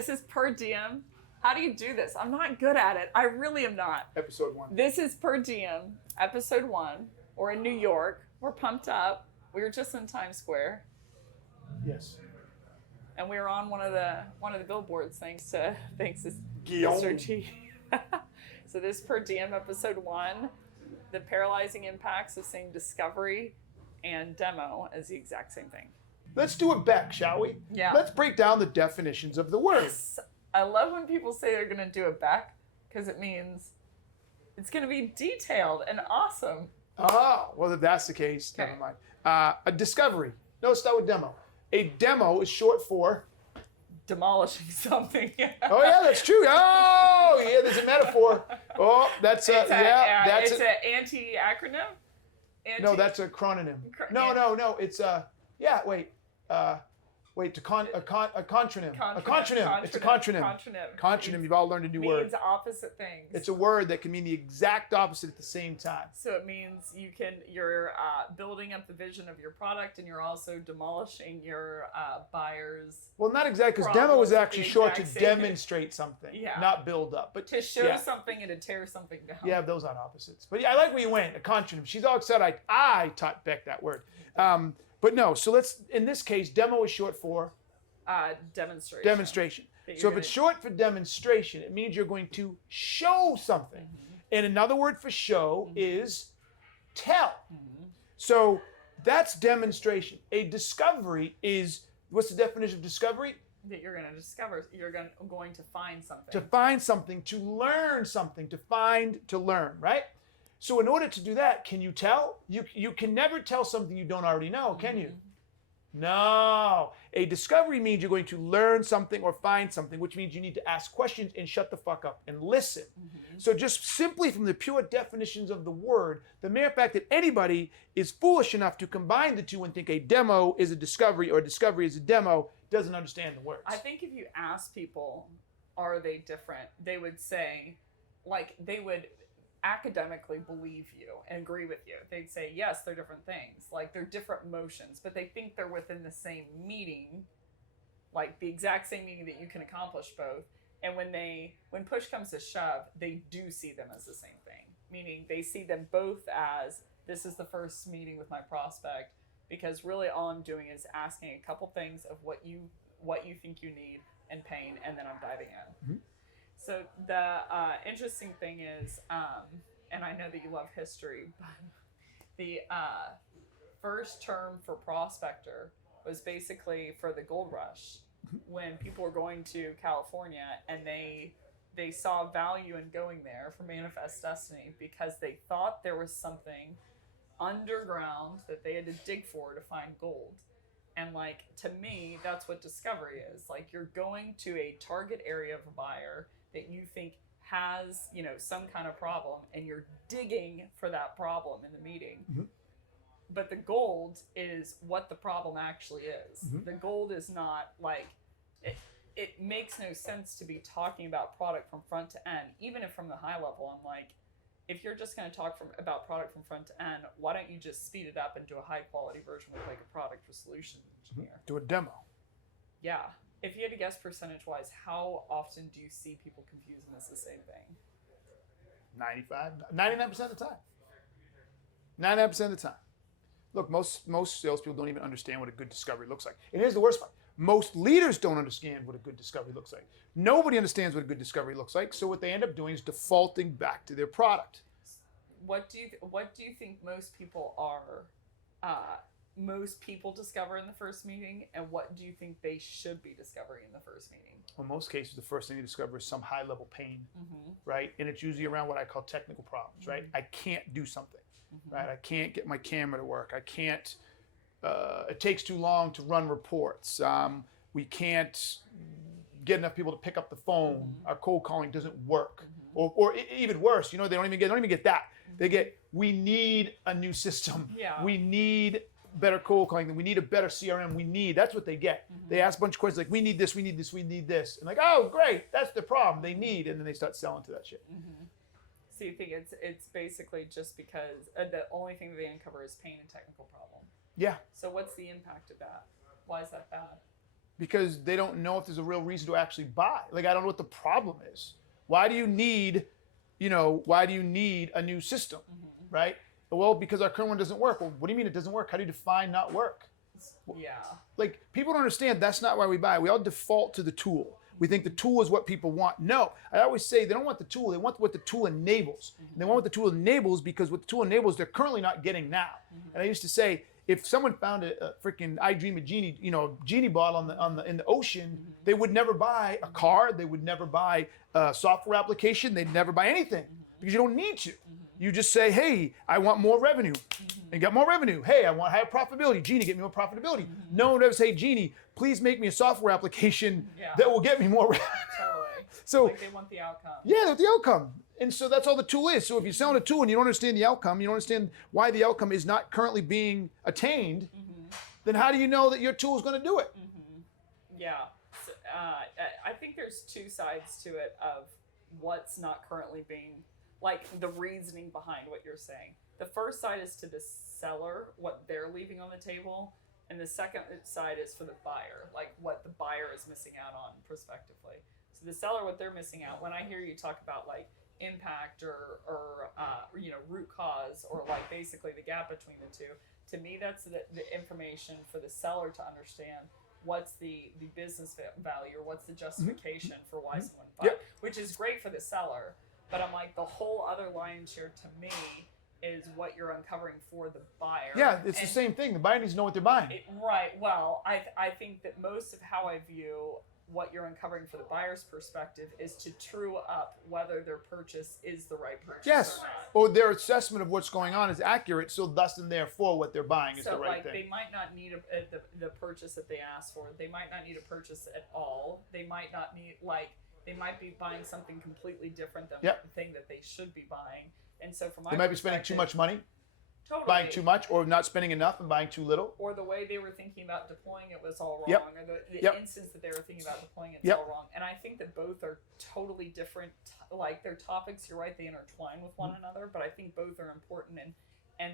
This is Per Diem. How do you do this? I'm not good at it. I really am not. Episode 1. This is Per Diem, episode 1. We're in New York. We're pumped up. We were just in Times Square. Yes. And we were on one of the billboards thanks to Guillaume. Mr. G. So this Per Diem episode 1, the paralyzing impacts of saying discovery and demo is the exact same thing. Let's do it back, shall we? Yeah. Let's break down the definitions of the words. I love when people say they're going to do it back because it means it's going to be detailed and awesome. Oh, well, if that's the case, Okay. never mind. A discovery. No, let's start with demo. A demo is short for... Demolishing something. Oh, yeah, that's true. Oh, yeah, there's a metaphor. Oh, that's a... It's an anti-acronym? No, that's a chrononym. No, it's a... Yeah, wait. A contronym. A contronym. It's a contronym. Contronym. You've all learned a new word. Means opposite things. It's a word that can mean the exact opposite at the same time. So it means you're building up the vision of your product, and you're also demolishing your buyers. Well, not exactly, because demo is actually short to demonstrate something, not build up. But to show something and to tear something down. Yeah, those aren't opposites. But yeah, I like where you went. A contronym. She's all excited. I taught Becc that word. But no, so let's, in this case, demo is short for? Demonstration. Demonstration. So if it's short for demonstration, it means you're going to show something. Mm-hmm. And another word for show is tell. Mm-hmm. So that's demonstration. A discovery is, what's the definition of discovery? That you're going to discover, you're going to find something. To find something, to learn something, to find, to learn, right? So in order to do that, can you tell? You can never tell something you don't already know, can you? No. A discovery means you're going to learn something or find something, which means you need to ask questions and shut the fuck up and listen. Mm-hmm. So just simply from the pure definitions of the word, the mere fact that anybody is foolish enough to combine the two and think a demo is a discovery or a discovery is a demo doesn't understand the words. I think if you ask people, are they different, they would say, they would academically believe you and agree with you. They'd say, yes, they're different things. They're different motions, but they think they're within the same meaning, the exact same meaning that you can accomplish both. And when push comes to shove, they do see them as the same thing. Meaning they see them both as, this is the first meeting with my prospect, because really all I'm doing is asking a couple things of what you think you need and paying, and then I'm diving in. Mm-hmm. So the interesting thing is, and I know that you love history, but the first term for prospector was basically for the gold rush, when people were going to California and they saw value in going there for manifest destiny because they thought there was something underground that they had to dig for to find gold. And to me, that's what discovery is. You're going to a target area of a buyer that you think has, some kind of problem, and you're digging for that problem in the meeting. Mm-hmm. But the gold is what the problem actually is. Mm-hmm. The gold is not it makes no sense to be talking about product from front to end. Even if from the high level, I'm if you're just going to talk about product from front to end, why don't you just speed it up and do a high quality version with a product or solution engineer? Do a demo. Yeah. If you had to guess percentage-wise, how often do you see people confusing this the same thing? 99% of the time. 99% of the time. Look, most salespeople don't even understand what a good discovery looks like. And here's the worst part. Most leaders don't understand what a good discovery looks like. Nobody understands what a good discovery looks like. So what they end up doing is defaulting back to their product. What do you think most people are? Most people discover in the first meeting, and what do you think they should be discovering in the first meeting? Well, in most cases, the first thing you discover is some high-level pain, right? And it's usually around what I call technical problems, right? I can't do something, right? I can't get my camera to work. I can't. It takes too long to run reports. We can't get enough people to pick up the phone. Our cold calling doesn't work, or even worse. They don't even get that. They get, we need a new system. Yeah. We need better cold calling, we need a better CRM, that's what they get. They ask a bunch of questions we need this, we need this, we need this. And oh, great, that's the problem they need, and then they start selling to that shit. So you think it's basically just because the only thing that they uncover is pain and technical problem? Yeah. So what's the impact of that? Why is that bad? because they don't know if there's a real reason to actually buy. Like, I don't know what the problem is. Why do you need, why do you need a new system, right? Well, because our current one doesn't work. Well, what do you mean it doesn't work? How do you define not work? Yeah. Like, people don't understand that's not why we buy. We all default to the tool. We think the tool is what people want. No, I always say they don't want the tool. They want what the tool enables. And they want what the tool enables because what the tool enables, they're currently not getting now. And I used to say, if someone found a freaking I Dream a Genie, genie bottle in the ocean, they would never buy a car. They would never buy a software application. They'd never buy anything because you don't need to. You just say, hey, I want more revenue, and get more revenue. Hey, I want higher profitability. Genie, get me more profitability. No one ever say, Genie, please make me a software application that will get me more revenue. Totally. So like they want the outcome. yeah, they want the outcome. And so that's all the tool is. So if you're selling a tool and you don't understand the outcome, you don't understand why the outcome is not currently being attained, then how do you know that your tool is going to do it? Yeah. So, I think there's two sides to it of what's not currently being, like the reasoning behind what you're saying. The first side is to the seller, what they're leaving on the table. And the second side is for the buyer, like what the buyer is missing out on prospectively. So the seller, what they're missing out, when I hear you talk about like impact or root cause, or like basically the gap between the two, to me that's the information for the seller to understand what's the business value, or what's the justification for why someone buys, which is great for the seller. But I'm like, the whole other lion's share to me is what you're uncovering for the buyer. Yeah, it's the same thing. The buyer needs to know what they're buying. Right. Well, I think that most of how I view what you're uncovering for the buyer's perspective is to true up whether their purchase is the right purchase. Yes. Or not. Or their assessment of what's going on is accurate, so thus and therefore what they're buying is the right thing. They might not need the purchase that they asked for. They might not need a purchase at all. They might not need, they might be buying something completely different than the thing that they should be buying. And so from my They might be spending too much money, buying too much, or not spending enough and buying too little. Or the way they were thinking about deploying it was all wrong, or the instance that they were thinking about deploying it's all wrong. And I think that both are totally different, like their topics, you're right, they intertwine with one another, but I think both are important. And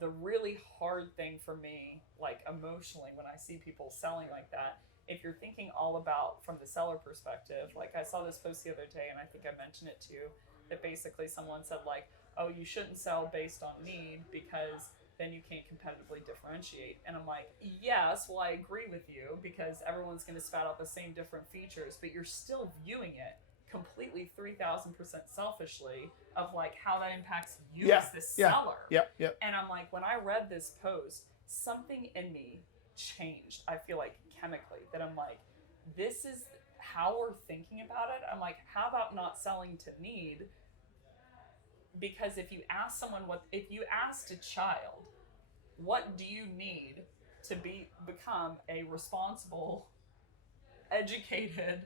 the really hard thing for me, like emotionally, when I see people selling like that, if you're thinking all about from the seller perspective, like I saw this post the other day, and I think I mentioned it to you, that basically someone said like, oh, you shouldn't sell based on need because then you can't competitively differentiate. And I'm like, yes, well, I agree with you because everyone's going to spout out the same different features, but you're still viewing it completely 3,000% selfishly of like how that impacts you as the seller. And I'm like, when I read this post, something in me changed. I feel like chemically that I'm like, this is how we're thinking about it. I'm like, how about not selling to need? Because if you ask a child, what do you need to become a responsible, educated,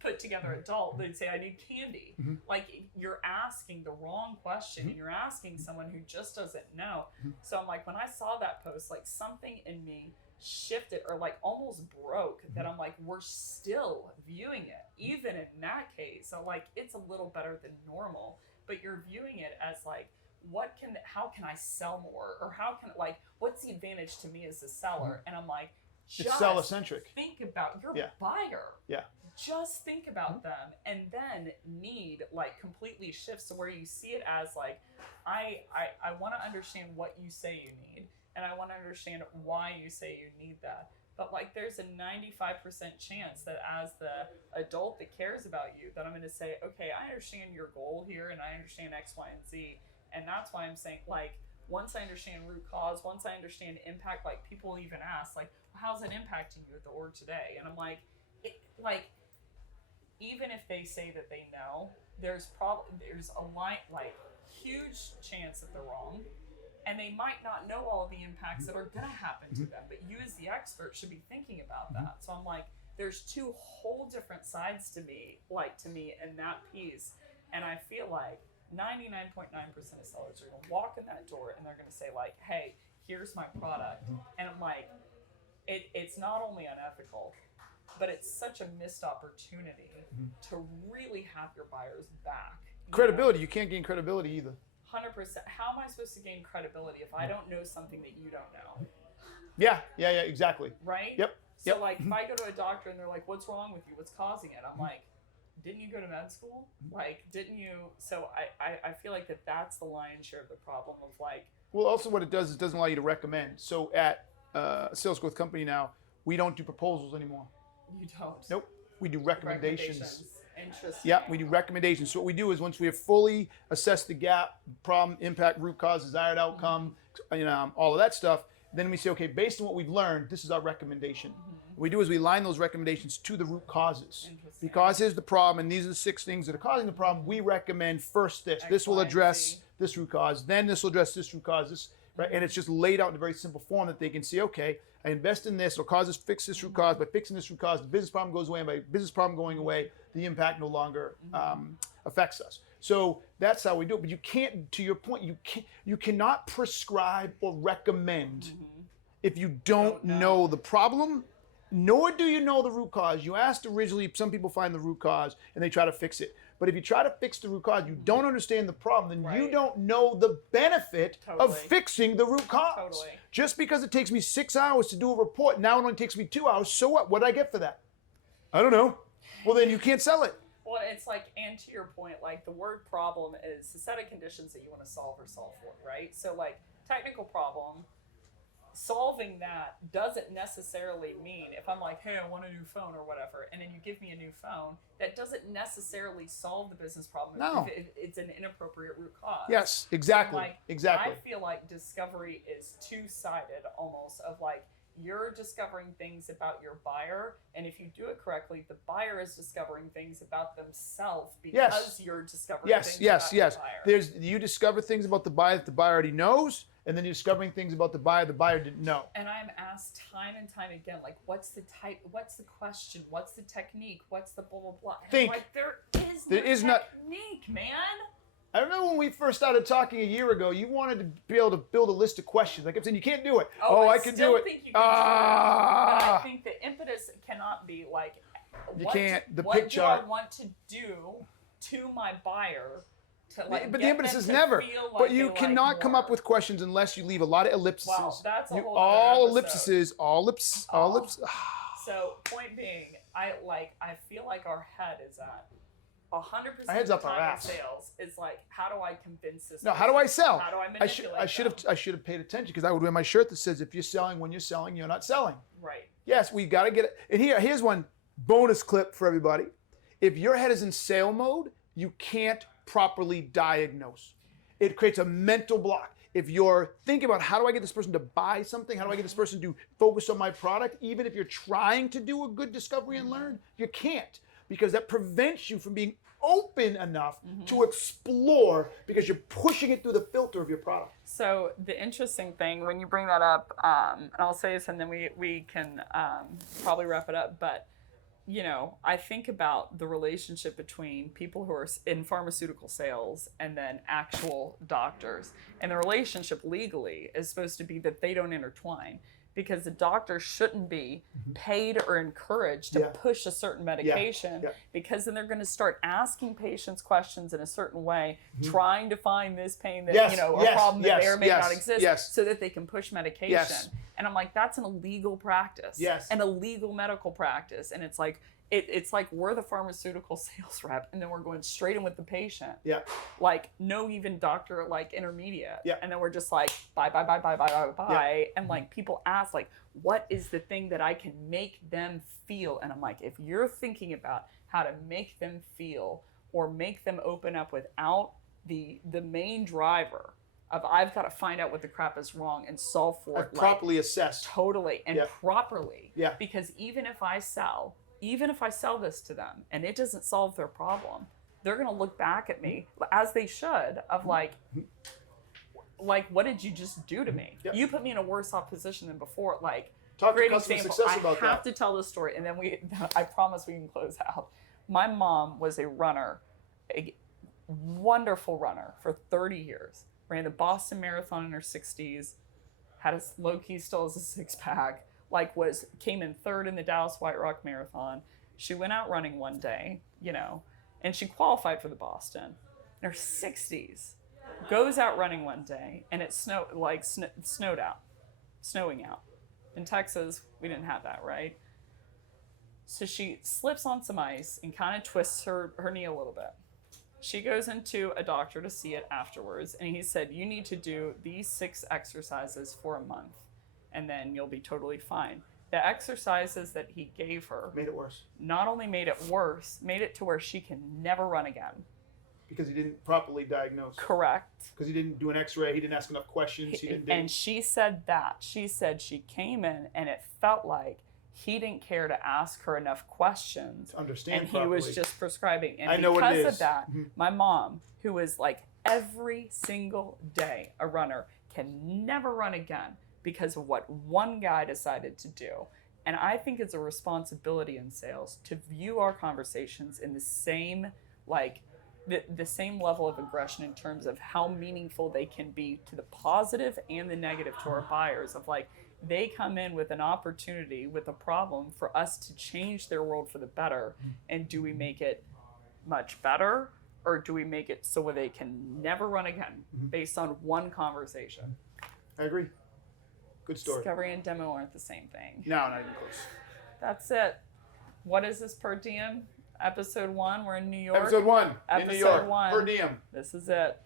put together adult, they'd say, I need candy. Like, you're asking the wrong question, and you're asking someone who just doesn't know. So I'm like, when I saw that post, like something in me shifted or like almost broke, that I'm like, we're still viewing it even in that case. So like, it's a little better than normal, but you're viewing it as like, how can I sell more, or how can, like, what's the advantage to me as a seller? And I'm like, just it's seller-centric. Think about your buyer. Just think about them, and then need like completely shifts to where you see it as like, I want to understand what you say you need, and I want to understand why you say you need that. But like, there's a 95% chance that as the adult that cares about you, that I'm going to say, okay, I understand your goal here, and I understand X, Y, and Z, and that's why I'm saying, like, once I understand root cause, once I understand impact, like people even ask, like, well, how's it impacting you at the org today? And I'm like, even if they say that they know, there's a huge chance that they're wrong, and they might not know all of the impacts that are going to happen to them. But you, as the expert, should be thinking about that. So I'm like, there's two whole different sides to me in that piece, and I feel like 99.9% of sellers are going to walk in that door and they're going to say like, hey, here's my product. And I'm like, it's not only unethical, but it's such a missed opportunity to really have your buyers back. Credibility, you can't gain credibility either. 100%. How am I supposed to gain credibility if I don't know something that you don't know? Yeah, exactly. Right? Yep. So Yep. like if I go to a doctor and they're like, what's wrong with you? What's causing it? I'm like, didn't you go to med school? Like, didn't you? So I feel like that's the lion's share of the problem of like. Well, also what it does is it doesn't allow you to recommend. So at a sales growth company now, we don't do proposals anymore. You don't. Nope. We do recommendations. Interesting. Yeah, we do recommendations. So what we do is once we have fully assessed the gap, problem, impact, root cause, desired outcome, all of that stuff, then we say, okay, based on what we've learned, this is our recommendation. What we do is we align those recommendations to the root causes. Because here's the problem, and these are the 6 things that are causing the problem, we recommend first this. This will address this root cause, then this will address this root cause, this, right? And it's just laid out in a very simple form that they can see, okay, I invest in this, it'll cause us fix this root cause. By fixing this root cause, the business problem goes away, and by business problem going away, the impact no longer affects us. So that's how we do it. But you can't, to your point, you cannot prescribe or recommend if you don't know the problem, nor do you know the root cause. You asked originally, some people find the root cause and they try to fix it. But if you try to fix the root cause, you don't understand the problem, then you don't know the benefit of fixing the root cause. Just because it takes me 6 hours to do a report, now it only takes me 2 hours, so what? What did I get for that? I don't know. Well, then you can't sell it. Well, it's like, and to your point, like the word problem is the set of conditions that you want to solve or solve for, right? So like technical problem, solving that doesn't necessarily mean if I'm like, hey, I want a new phone or whatever, and then you give me a new phone, that doesn't necessarily solve the business problem if it's an inappropriate root cause. Yes, exactly. Like, exactly. I feel like discovery is two-sided almost, of like, you're discovering things about your buyer, and if you do it correctly, the buyer is discovering things about themselves because you're discovering things about your buyer. You discover things about the buyer that the buyer already knows, and then you're discovering things about the buyer didn't know. And I'm asked time and time again, like, what's the type, what's the question, what's the technique, what's the blah, blah, blah. And Think. I'm like, there is no technique, man. I remember when we first started talking a year ago, you wanted to be able to build a list of questions. I kept saying, you can't do it. Oh, I can do it. Think you can do it. But I think the impetus cannot be like, you can't. What do I want to do to my buyer? Like, but the impetus is never. Like, but you cannot come up with questions unless you leave a lot of ellipses. Wow, that's a whole all other ellipses, all ellipses. So point being, I feel like our head is at 100% head's of up the our time in ass. sales is like, how do I convince this? No, how do I sell? How do I manipulate I should have paid attention, because I would wear my shirt that says, if you're selling when you're selling, you're not selling. Right. Yes, we got to get it. And here's one bonus clip for everybody. If your head is in sale mode, you can't properly diagnose. It creates a mental block. If you're thinking about, how do I get this person to buy something? How do I get this person to focus on my product? Even if you're trying to do a good discovery and learn, you can't, because that prevents you from being open enough to explore, because you're pushing it through the filter of your product. So the interesting thing when you bring that up, and I'll say this and then we can probably wrap it up, but I think about the relationship between people who are in pharmaceutical sales and then actual doctors. And the relationship legally is supposed to be that they don't intertwine, because the doctor shouldn't be paid or encouraged to push a certain medication, because then they're going to start asking patients questions in a certain way, trying to find this pain that, a problem that may or may not exist, so that they can push medication. And I'm like, that's an illegal practice, an illegal medical practice. And it's like, it's like we're the pharmaceutical sales rep, and then we're going straight in with the patient. Like no even doctor like intermediate. And then we're just like bye. And like people ask like, what is the thing that I can make them feel? And I'm like, if you're thinking about how to make them feel or make them open up without the main driver of I've got to find out what the crap is wrong and solve for it. Properly assess. Totally. And properly. Because even if I sell this to them and it doesn't solve their problem, they're going to look back at me, as they should, of like, what did you just do to me? You put me in a worse off position than before. Like, talk great to customer example. success about I have to tell this story, and then I promise we can close out. My mom was a runner, a wonderful runner for 30 years. Ran the Boston Marathon in her 60s, had a low-key still as a six-pack, came in third in the Dallas White Rock Marathon. She went out running one day, and she qualified for the Boston. In her 60s, goes out running one day, and it snowing out. In Texas, we didn't have that, right? So she slips on some ice and kind of twists her knee a little bit. She goes into a doctor to see it afterwards, and he said, you need to do these 6 exercises for a month, and then you'll be totally fine. The exercises that he gave her Made it worse. not only made it worse, made it to where she can never run again. Because he didn't properly diagnose. Correct. Because he didn't do an x-ray, he didn't ask enough questions, he didn't... And she said that. She said she came in and it felt like he didn't care to ask her enough questions. To understand and properly. he was just prescribing. And I know what it because is. of that, Mhm. my mom, who was like every single day a runner, can never run again because of what one guy decided to do. And I think it's a responsibility in sales to view our conversations in the same, like, the same level of aggression in terms of how meaningful they can be to the positive and the negative to our buyers. Of like, they come in with an opportunity, with a problem for us to change their world for the better. And do we make it much better, or do we make it so they can never run again based on one conversation? I agree. Good story. Discovery and demo aren't the same thing. No, not even close. That's it. What is this per diem? Episode 1. We're in New York. Episode 1 in New Episode York. 1. Per diem. This is it.